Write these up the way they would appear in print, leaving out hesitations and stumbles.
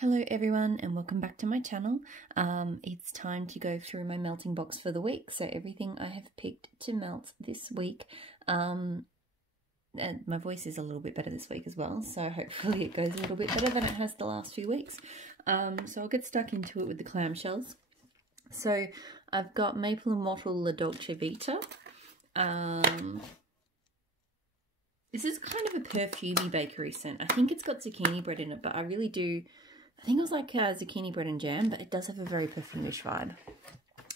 Hello everyone and welcome back to my channel. It's time to go through my melting box for the week. So everything I have picked to melt this week. And my voice is a little bit better this week as well, so hopefully it goes a little bit better than it has the last few weeks. So I'll get stuck into it with the clam shells. So I've got Maple and Wattle La Dolce Vita. This is kind of a perfumey bakery scent. I think it's got zucchini bread in it, but I really do... I think it was like zucchini bread and jam, but it does have a very perfumish vibe.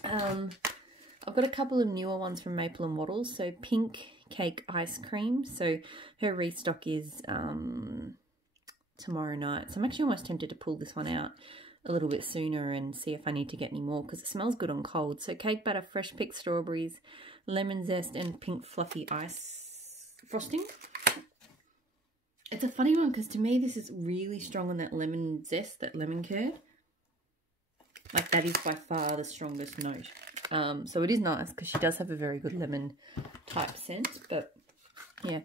I've got a couple of newer ones from Maple and Wattle. So Pink Cake Ice Cream. So her restock is tomorrow night. So I'm actually almost tempted to pull this one out a little bit sooner and see if I need to get any more because it smells good on cold. So cake batter, fresh picked strawberries, lemon zest, and pink fluffy ice frosting. It's a funny one because to me this is really strong on that lemon zest, that lemon curd. Like that is by far the strongest note. So it is nice because she does have a very good lemon type scent. But yeah,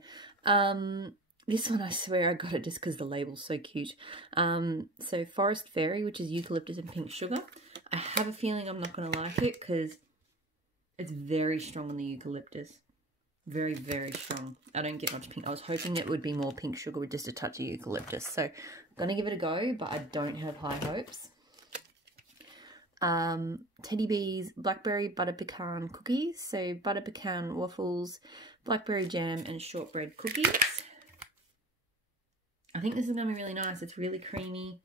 this one I swear I got it just because the label's so cute. So Forest Fairy, which is eucalyptus and pink sugar. I have a feeling I'm not going to like it because it's very strong on the eucalyptus. Very, very strong. I don't get much pink. I was hoping it would be more pink sugar with just a touch of eucalyptus. So I'm going to give it a go, but I don't have high hopes. Teddy Bees Blackberry Butter Pecan Cookies. So butter pecan waffles, blackberry jam, and shortbread cookies. I think this is going to be really nice. It's really creamy.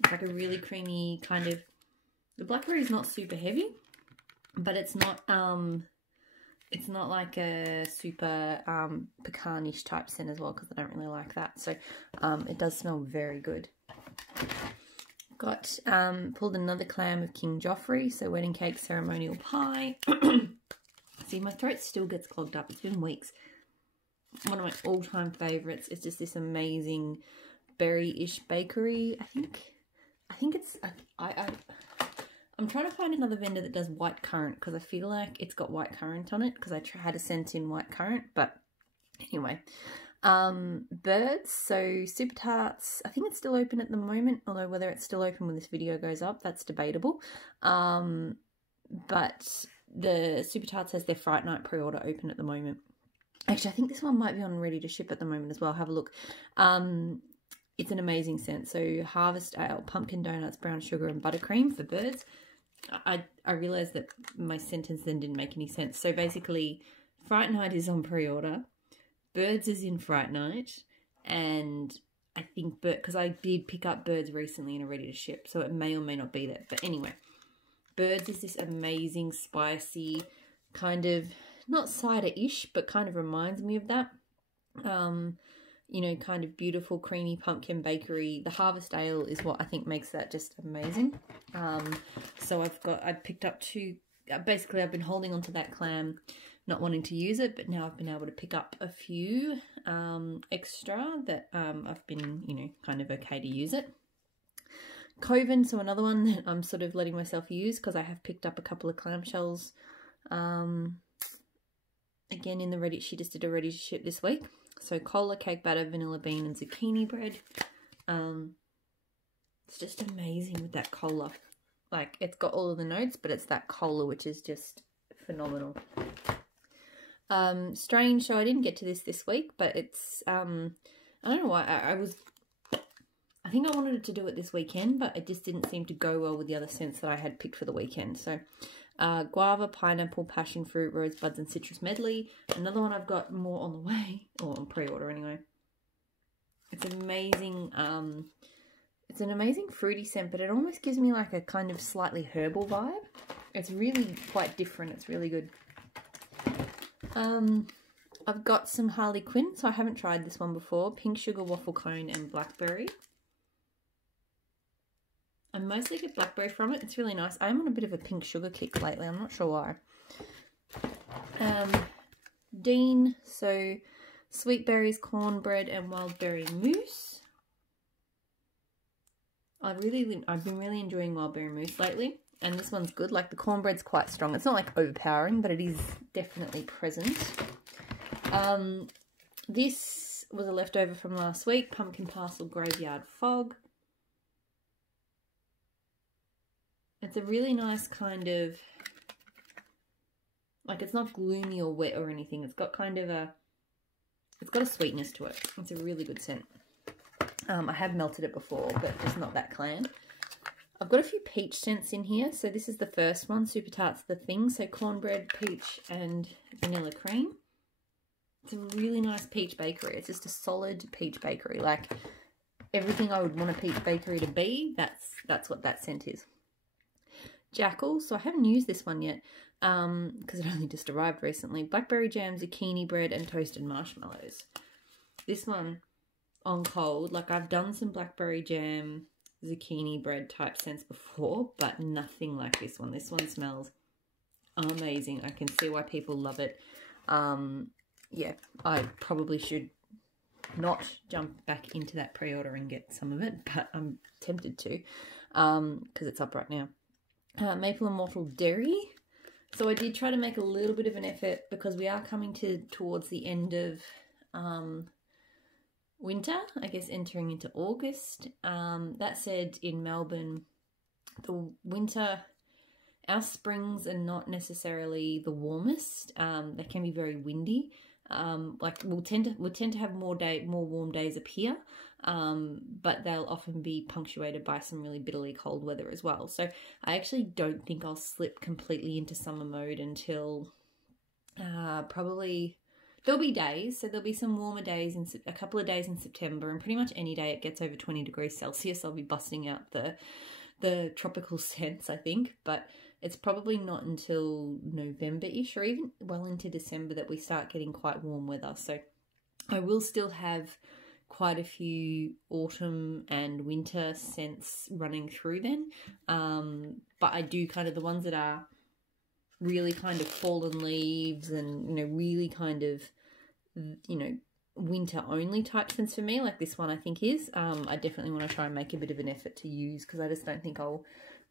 It's like a really creamy kind of... The blackberry is not super heavy, but it's not like a super pecanish type scent as well because I don't really like that. So it does smell very good. Got pulled another clam of King Joffrey, so wedding cake ceremonial pie. See, my throat still gets clogged up. It's been weeks. One of my all-time favourites. It's just this amazing berry-ish bakery. I think it's... I'm trying to find another vendor that does white currant because I feel like it's got white currant on it because I had a scent in white currant. But anyway, Birds, so Super Tarts. I think it's still open at the moment, although whether it's still open when this video goes up, that's debatable. But the Super Tarts has their Fright Night pre-order open at the moment. Actually, I think this one might be on ready to ship at the moment as well. Have a look. It's an amazing scent. So Harvest Ale, pumpkin donuts, brown sugar, and buttercream for Birds. I realised that my sentence then didn't make any sense. So basically, Fright Night is on pre-order. Birds is in Fright Night. And I think, because I did pick up Birds recently and are ready to ship. So it may or may not be there. But anyway, Birds is this amazing, spicy, kind of, not cider-ish, but kind of reminds me of that. You know, kind of beautiful, creamy pumpkin bakery. The Harvest Ale is what I think makes that just amazing. So I picked up two, basically I've been holding on to that clam, not wanting to use it, but now I've been able to pick up a few extra that I've been, you know, kind of okay to use it. Coven, so another one that I'm sort of letting myself use because I have picked up a couple of clam shells. Again, in the ready, she just did a ready to ship this week. So cola, cake batter, vanilla bean, and zucchini bread. It's just amazing with that cola. Like, it's got all of the notes, but it's that cola which is just phenomenal. Strange, so I didn't get to this week, but it's, I don't know why, I think I wanted to do it this weekend, but it just didn't seem to go well with the other scents that I had picked for the weekend. So, guava, pineapple, passion fruit, rosebuds, and citrus medley. Another one I've got more on the way, or on pre-order anyway. It's amazing. It's an amazing fruity scent, but it almost gives me like a kind of slightly herbal vibe. It's really quite different. It's really good. I've got some Harley Quinn, so I haven't tried this one before. Pink sugar waffle cone and blackberry. I mostly get blackberry from it. It's really nice. I'm on a bit of a pink sugar kick lately. I'm not sure why. Dean, so sweet berries, cornbread, and wild berry mousse. I've been really enjoying wild berry mousse lately, and this one's good. Like, the cornbread's quite strong. It's not like overpowering, but it is definitely present. This was a leftover from last week. Pumpkin Parcel Graveyard Fog. It's a really nice kind of, like, it's not gloomy or wet or anything. It's got kind of a, it's got a sweetness to it. It's a really good scent. I have melted it before, but it's not that clam. I've got a few peach scents in here. So this is the first one, Super Tart's the thing. So cornbread, peach, and vanilla cream. It's a really nice peach bakery. It's just a solid peach bakery. Like, everything I would want a peach bakery to be, that's what that scent is. Jackal. So I haven't used this one yet because it only just arrived recently. Blackberry jam, zucchini bread, and toasted marshmallows. This one on cold, like I've done some blackberry jam, zucchini bread type scents before, but nothing like this one. This one smells amazing. I can see why people love it. Yeah, I probably should not jump back into that pre-order and get some of it, but I'm tempted to because it's up right now. Maple and Mortal Dairy. So I did try to make a little bit of an effort because we are coming towards the end of winter, I guess entering into August. That said, in Melbourne, the winter, our springs are not necessarily the warmest. They can be very windy. Like we'll tend to have more warm days up here, but they'll often be punctuated by some really bitterly cold weather as well. So I actually don't think I'll slip completely into summer mode until probably, there'll be days, so there'll be some warmer days, in a couple of days in September, and pretty much any day it gets over 20 degrees Celsius, I'll be busting out the tropical scents, I think. But it's probably not until November-ish or even well into December that we start getting quite warm weather. So I will still have quite a few autumn and winter scents running through then. But I do kind of the ones that are really kind of fallen leaves and, you know, really kind of, you know, winter only type scents for me, like this one I think is. I definitely want to try and make a bit of an effort to use because I just don't think I'll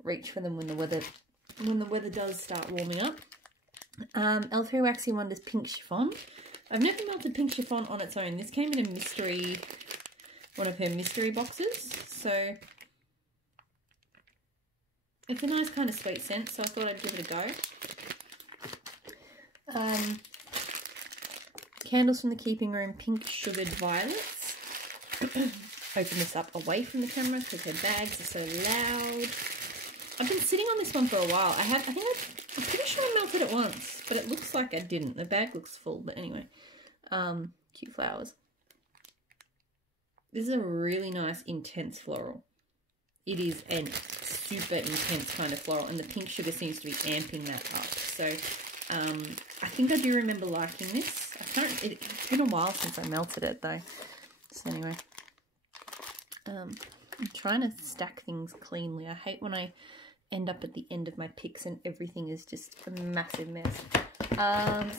reach for them when the weather does start warming up. L3 Waxy Wonders Pink Chiffon. I've never melted Pink Chiffon on its own. This came in a mystery, one of her mystery boxes. So it's a nice kind of sweet scent, so I thought I'd give it a go. Candles from the Keeping Room, Pink Sugared Violets. Open this up away from the camera because her bags are so loud. I've been sitting on this one for a while. I'm pretty sure I melted it once, but it looks like I didn't. The bag looks full, but anyway. Cute flowers. This is a really nice, intense floral. It is a super intense kind of floral, and the pink sugar seems to be amping that up. So, I think I do remember liking this. It's been a while since I melted it, though. So anyway. I'm trying to stack things cleanly. I hate when I end up at the end of my picks and everything is just a massive mess.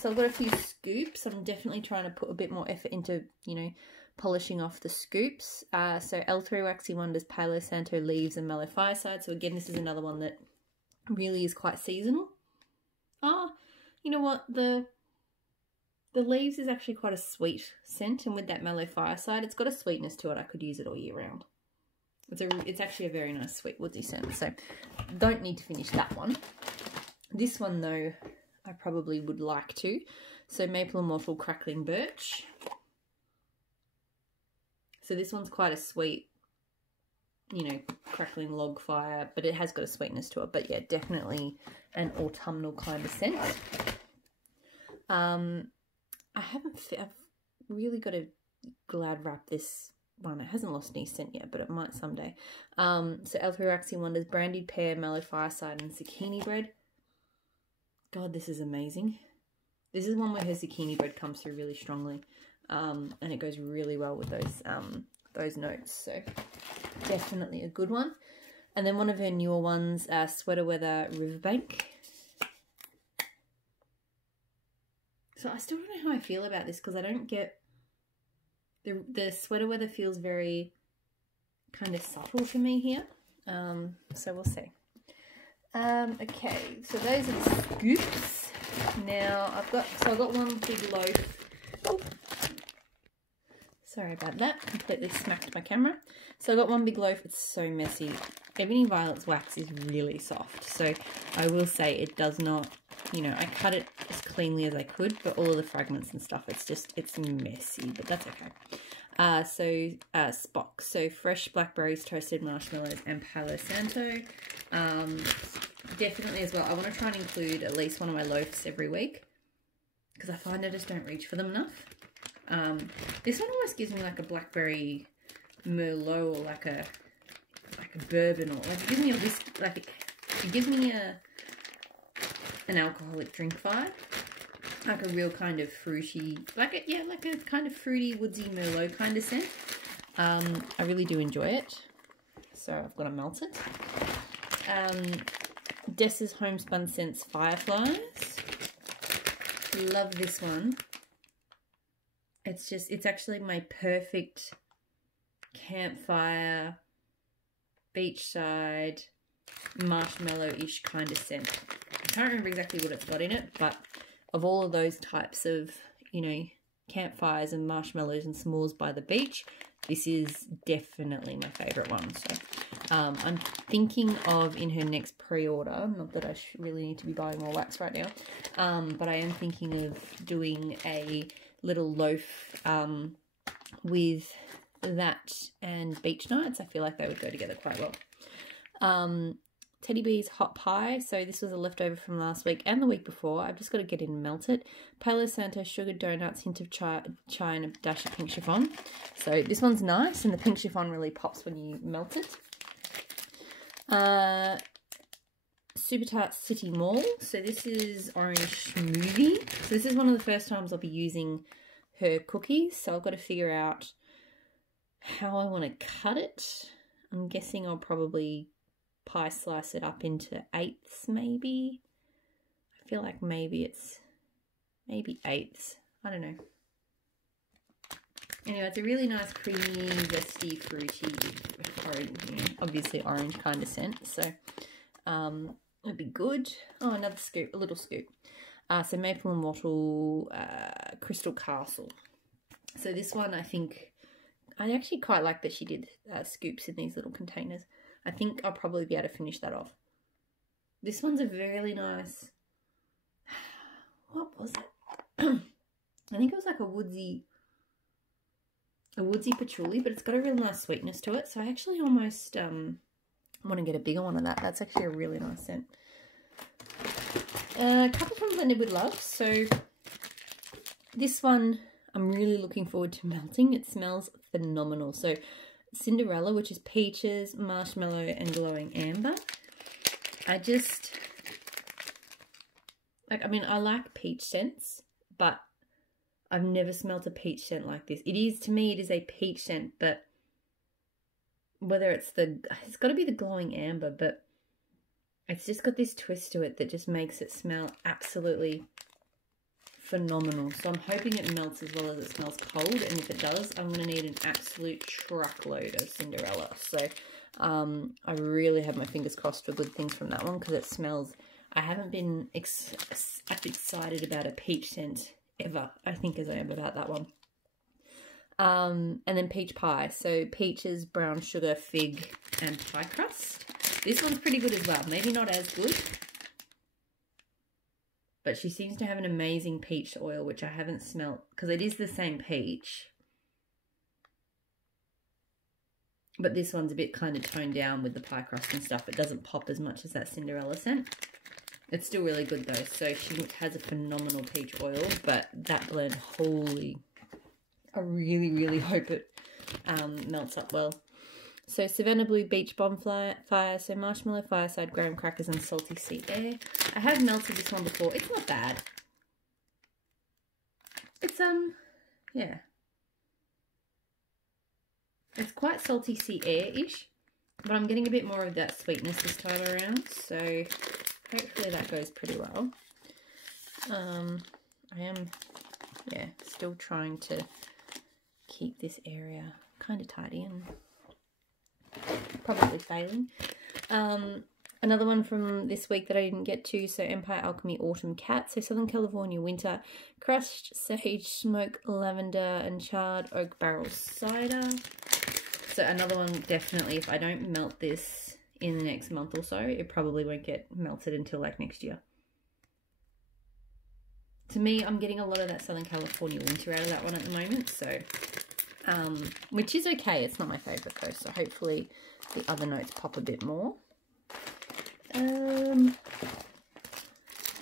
So I've got a few scoops. I'm definitely trying to put a bit more effort into, you know, polishing off the scoops. So L3 Waxy Wonders, Palo Santo Leaves and Mellow Fireside. So again, this is another one that really is quite seasonal. You know what? The leaves is actually quite a sweet scent, and with that Mellow Fireside, it's got a sweetness to it. I could use it all year round. It's actually a very nice sweet woodsy scent, so don't need to finish that one. This one, though, I probably would like to. So Maple and Mortal Crackling Birch. So this one's quite a sweet, you know, crackling log fire, but it has got a sweetness to it. But yeah, definitely an autumnal kind of scent. I've really got to glad wrap this one. It hasn't lost any scent yet, but it might someday. So L3 Waxy Wonders, Brandied Pear, Mellow Fireside, and Zucchini Bread. God, this is amazing. This is one where her zucchini bread comes through really strongly, and it goes really well with those notes. So definitely a good one. And then one of her newer ones, Sweater Weather Riverbank. So I still don't know how I feel about this because I don't get the Sweater Weather feels very kind of subtle to me here. So we'll see. Okay, so those are the scoops. Now I've got one big loaf. Oh, Sorry about that. Completely smacked my camera. So I got one big loaf. It's so messy. Ebony Violet's wax is really soft. So I will say it does not, you know, I cut it as cleanly as I could, but all of the fragments and stuff, it's messy, but that's okay. Spock. So fresh blackberries, toasted marshmallows, and Palo Santo. Definitely as well, I want to try and include at least one of my loaves every week because I find I just don't reach for them enough. This one almost gives me like a blackberry Merlot or like a bourbon, or like it gives me a whisk, like it gives me an alcoholic drink vibe, like a real kind of fruity, like a kind of fruity woodsy Merlot kind of scent. I really do enjoy it, so I've got to melt it. Dessa's Homespun Scents Fireflies. Love this one. It's actually my perfect campfire, beachside, marshmallow-ish kind of scent. I can't remember exactly what it's got in it, but of all of those types of, you know, campfires and marshmallows and s'mores by the beach, this is definitely my favourite one. So I'm thinking of, in her next pre-order, not that I really need to be buying more wax right now, but I am thinking of doing a little loaf with that and beach nights. I feel like they would go together quite well. Teddy Bee's Hot Pie. So this was a leftover from last week and the week before. I've just got to get in and melt it. Palo Santo Sugared Donuts, hint of chai and a dash of pink chiffon. So this one's nice, and the pink chiffon really pops when you melt it. Super Tart City Mall. So this is Orange Smoothie. So this is one of the first times I'll be using her cookies. So I've got to figure out how I want to cut it. I'm guessing I'll probably pie slice it up into eighths maybe. I feel like maybe eighths. I don't know. Anyway, it's a really nice creamy, zesty, fruity, orange, you know, obviously orange kind of scent. So it'd be good. Oh, another scoop, a little scoop. So Maple and Wattle Crystal Castle. So this one, I think, I actually quite like that she did scoops in these little containers. I think I'll probably be able to finish that off. This one's a really nice, what was it? I think it was like a woodsy patchouli, but it's got a real nice sweetness to it. So I actually almost want to get a bigger one of that. That's actually a really nice scent. A couple from Blended with Love. So this one I'm really looking forward to melting. It smells phenomenal. So Cinderella, which is peaches, marshmallow, and glowing amber. I like peach scents, but I've never smelled a peach scent like this. To me, it is a peach scent, but whether it's got to be the glowing amber, but it's just got this twist to it that just makes it smell absolutely phenomenal. So I'm hoping it melts as well as it smells cold, and if it does, I'm going to need an absolute truckload of Cinderella. So I really have my fingers crossed for good things from that one, because it smells, I haven't been as excited about a peach scent ever, I think, as I am about that one. And then peach pie. So peaches, brown sugar, fig, and pie crust. This one's pretty good as well. Maybe not as good, but she seems to have an amazing peach oil, which I haven't smelt, because it is the same peach. But this one's a bit kind of toned down with the pie crust and stuff. It doesn't pop as much as that Cinderella scent. It's still really good though. So she has a phenomenal peach oil, but that blend, holy, I really, really hope it melts up well. So Savannah Blue Beach Bonfire, so marshmallow, fireside, graham crackers, and salty sea air. I have melted this one before. It's not bad. It's, yeah. It's quite salty sea air-ish, but I'm getting a bit more of that sweetness this time around, so hopefully that goes pretty well. I am, yeah, still trying to keep this area kind of tidy and probably failing. Another one from this week that I didn't get to, so Empire Alchemy Autumn Cat. So Southern California Winter, crushed sage, smoke, lavender, and charred oak barrel cider. So another one, definitely, if I don't melt this in the next month or so, it probably won't get melted until like next year. To me, I'm getting a lot of that Southern California Winter out of that one at the moment, so, which is okay. It's not my favourite though, so hopefully the other notes pop a bit more.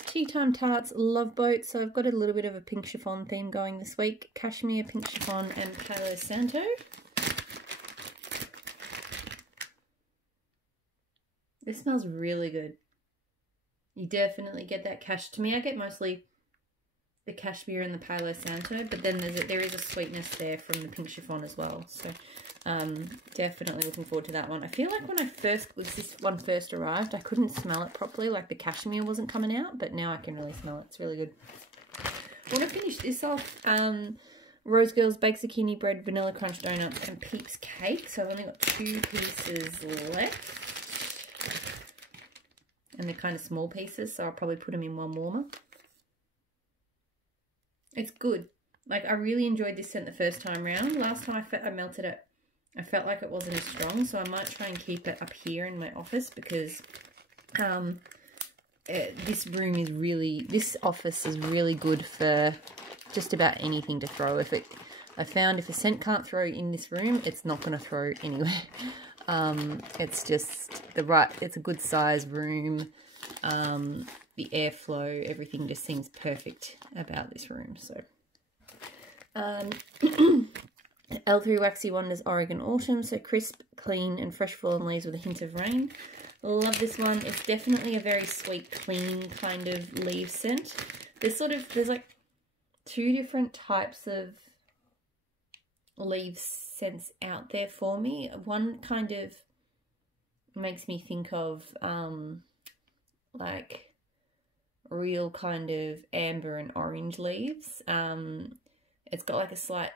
Tea Time Tarts Love Boat. So I've got a little bit of a pink chiffon theme going this week. Cashmere, pink chiffon, and Palo Santo. This smells really good. You definitely get that to me, I get mostly the cashmere and the Palo Santo, but then there is a sweetness there from the pink chiffon as well. So definitely looking forward to that one. I feel like when this one first arrived, I couldn't smell it properly, like the cashmere wasn't coming out, but now I can really smell it. It's really good. I want to finish this off. Rose Girls Baked Zucchini Bread, Vanilla Crunch Donuts, and Peeps Cake. So I've only got 2 pieces left. And they're kind of small pieces, so I'll probably put them in one warmer. It's good. Like, I really enjoyed this scent the first time round. Last time I melted it, I felt like it wasn't as strong, so I might try and keep it up here in my office because this office is really good for just about anything to throw. I found if a scent can't throw in this room, it's not going to throw anywhere. It's just it's a good size room. The airflow, everything just seems perfect about this room. So L3 Waxy Wonders Oregon Autumn. So crisp, clean, and fresh fallen leaves with a hint of rain. Love this one. It's definitely a very sweet, clean kind of leaf scent. There's like 2 different types of leaf scents out there for me. One kind of makes me think of like real kind of amber and orange leaves. It's got like a slight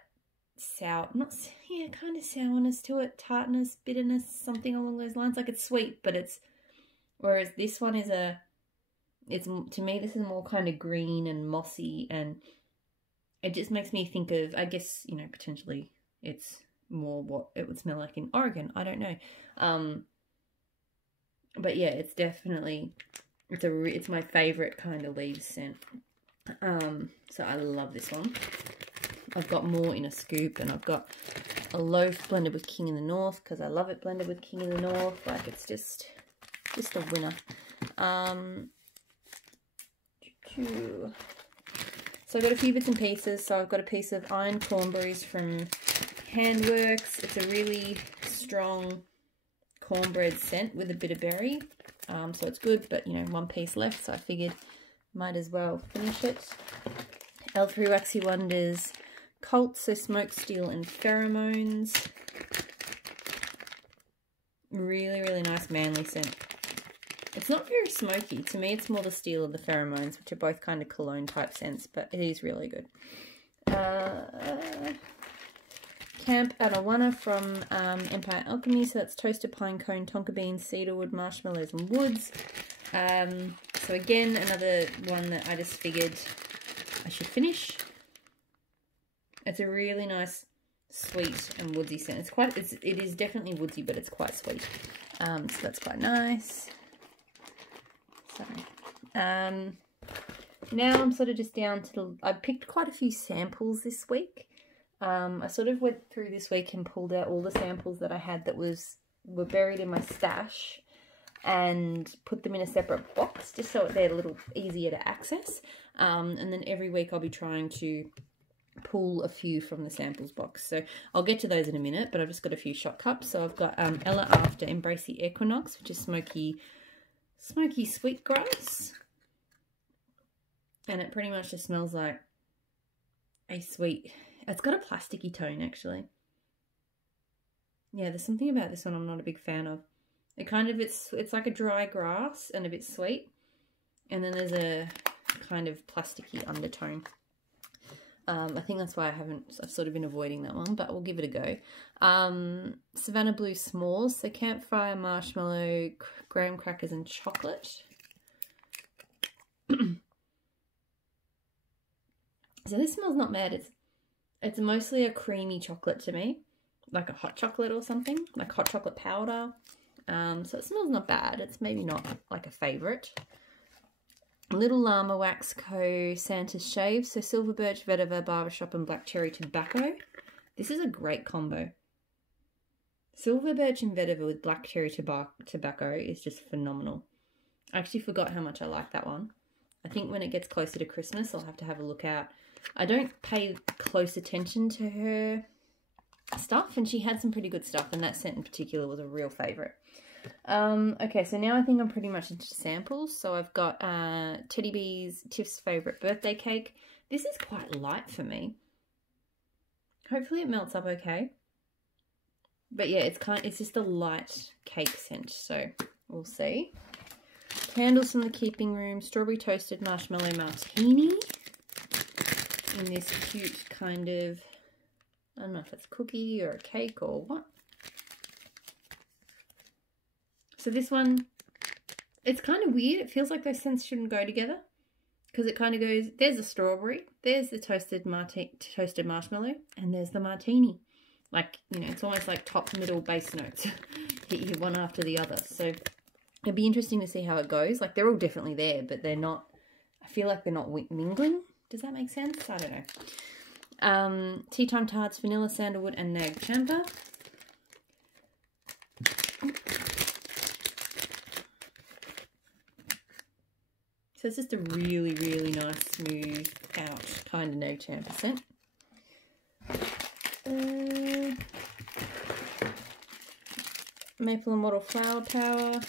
kind of sourness to it, tartness, bitterness, something along those lines. Like, it's sweet, but whereas this one is to me, this is more kind of green and mossy, and it just makes me think of, I guess, you know, potentially it's more what it would smell like in Oregon. I don't know. But yeah, it's definitely, it's my favorite kind of leaf scent. So I love this one. I've got more in a scoop, and I've got a loaf blended with King in the North because I love it blended with King in the North. Like, it's just a winner. So I've got a few bits and pieces. So I've got a piece of Iron Cornberries from Handworks. It's a really strong cornbread scent with a bit of berry. So it's good, but, you know, 1 piece left, so I figured might as well finish it. L3 Waxy Wonders Cult, so Smoke, Steel, and Pheromones. Really, really nice manly scent. It's not very smoky. To me, it's more the steel of the pheromones, which are both kind of cologne type scents, but it is really good. Camp Arowana from Empire Alchemy. So that's toasted pine cone, tonka beans, cedarwood, marshmallows, and woods. So again, another one that I just figured I should finish. It's a really nice, sweet and woodsy scent. It is definitely woodsy, but it's quite sweet. So that's quite nice. Sorry. Now I'm sort of just down to I picked quite a few samples this week. I sort of went through this week and pulled out all the samples that I had that were buried in my stash and put them in a separate box just so they're a little easier to access. And then every week I'll be trying to pull a few from the samples box. So I'll get to those in a minute, but I've just got a few shot cups. So I've got Ella After Embrace the Equinox, which is smoky sweetgrass. And it pretty much just smells like a sweet... It's got a plasticky tone, actually. Yeah, there's something about this one I'm not a big fan of. It's like a dry grass and a bit sweet. And then there's a kind of plasticky undertone. I think that's why I've sort of been avoiding that one, but we'll give it a go. Savannah Blue S'mores, so campfire, marshmallow, graham crackers and chocolate. So this smells not bad. It's mostly a creamy chocolate to me, like a hot chocolate or something, like hot chocolate powder. So it smells not bad. It's maybe not like a favourite. Little Llama Wax Co. Santa's Shave. So silver birch, vetiver, barbershop and black cherry tobacco. This is a great combo. Silver birch and vetiver with black cherry tobacco is just phenomenal. I actually forgot how much I like that one. I think when it gets closer to Christmas, I'll have to have a look out. I don't pay close attention to her stuff, and she had some pretty good stuff, and that scent in particular was a real favourite. Okay, so now I think I'm pretty much into samples. So I've got Teddy B's Tiff's Favourite Birthday Cake. This is quite light for me. Hopefully it melts up okay. But yeah, it's just a light cake scent, so we'll see. Candles from the Keeping Room, Strawberry Toasted Marshmallow Martini. In this cute kind of, I don't know if it's cookie or a cake or what. So this one, it's kind of weird. It feels like those scents shouldn't go together. Because it kind of goes, there's the strawberry, there's the toasted marshmallow, and there's the martini. Like, you know, it's almost like top, middle, base notes. Hit you one after the other. So it'd be interesting to see how it goes. Like, they're all definitely there, but they're not, I feel like they're not mingling. Does that make sense? I don't know. Tea Time Tarts, Vanilla Sandalwood and Nag Champa. So it's just a really, really nice, smooth out kind of Nag Champa scent. Maple and Wattle Flower Power.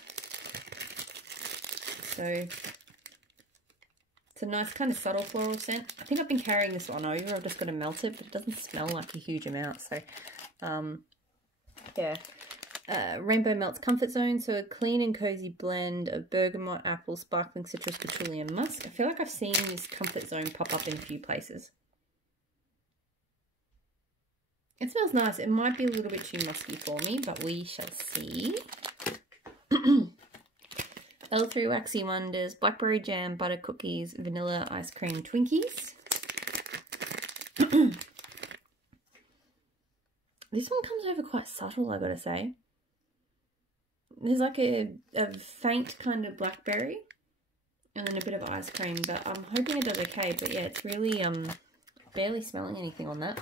So it's a nice kind of subtle floral scent. I think I've been carrying this one over. I've just got to melt it, but it doesn't smell like a huge amount. So, yeah. Rainbow Melts Comfort Zone. So a clean and cozy blend of bergamot, apple, sparkling citrus, patchouli and musk. I feel like I've seen this Comfort Zone pop up in a few places. It smells nice. It might be a little bit too musky for me, but we shall see. L3 Waxy Wonders, Blackberry Jam, Butter Cookies, Vanilla Ice Cream Twinkies. This one comes over quite subtle, I gotta say. There's like a faint kind of blackberry and then a bit of ice cream, but I'm hoping it does okay. But yeah, it's really barely smelling anything on that.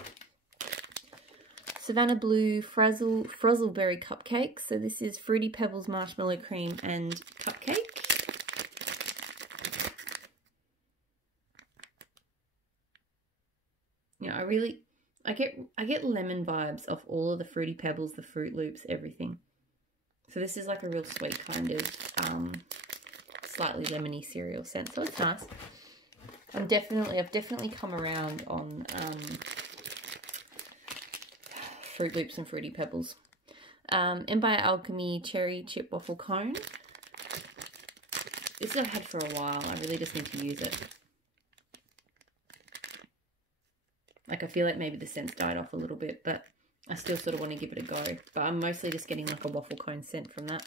Savannah Blue Frizzleberry Cupcake. So this is Fruity Pebbles, Marshmallow Cream and Cupcake. Yeah, I get lemon vibes off all of the Fruity Pebbles, the Fruit Loops, everything. So this is like a real sweet kind of slightly lemony cereal scent. So it's nice. I've definitely come around on Fruit Loops and Fruity Pebbles. Empire Alchemy Cherry Chip Waffle Cone. This I've had for a while. I really just need to use it. Like, I feel like maybe the scent's died off a little bit, but I still sort of want to give it a go. But I'm mostly just getting like a waffle cone scent from that.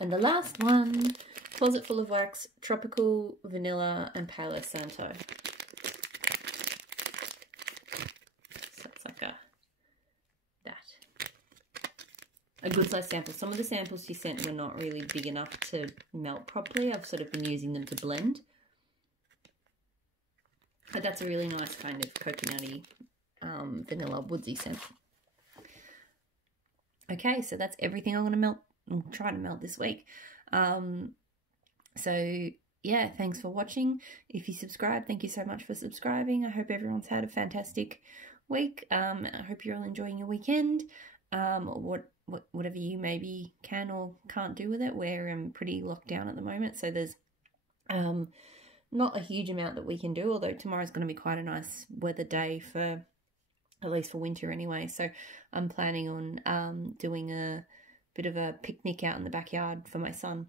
And the last one, Closet Full of Wax, Tropical Vanilla and Palo Santo. So it's like a good size sample. Some of the samples she sent were not really big enough to melt properly. I've sort of been using them to blend. But that's a really nice kind of coconutty, vanilla, woodsy scent. Okay, so that's everything I'm going to melt. I'm trying to melt this week. So, yeah, thanks for watching. If you subscribe, thank you so much for subscribing. I hope everyone's had a fantastic week. I hope you're all enjoying your weekend. Whatever you maybe can or can't do with it. We're pretty locked down at the moment, so there's not a huge amount that we can do, although tomorrow's going to be quite a nice weather day for, at least for winter anyway. So I'm planning on doing a bit of a picnic out in the backyard for my son.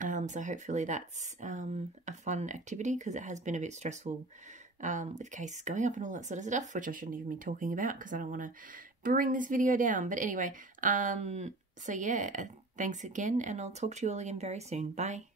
So hopefully that's a fun activity, because it has been a bit stressful with cases going up and all that sort of stuff, which I shouldn't even be talking about because I don't want to bring this video down. But anyway, so yeah, thanks again, and I'll talk to you all again very soon. Bye.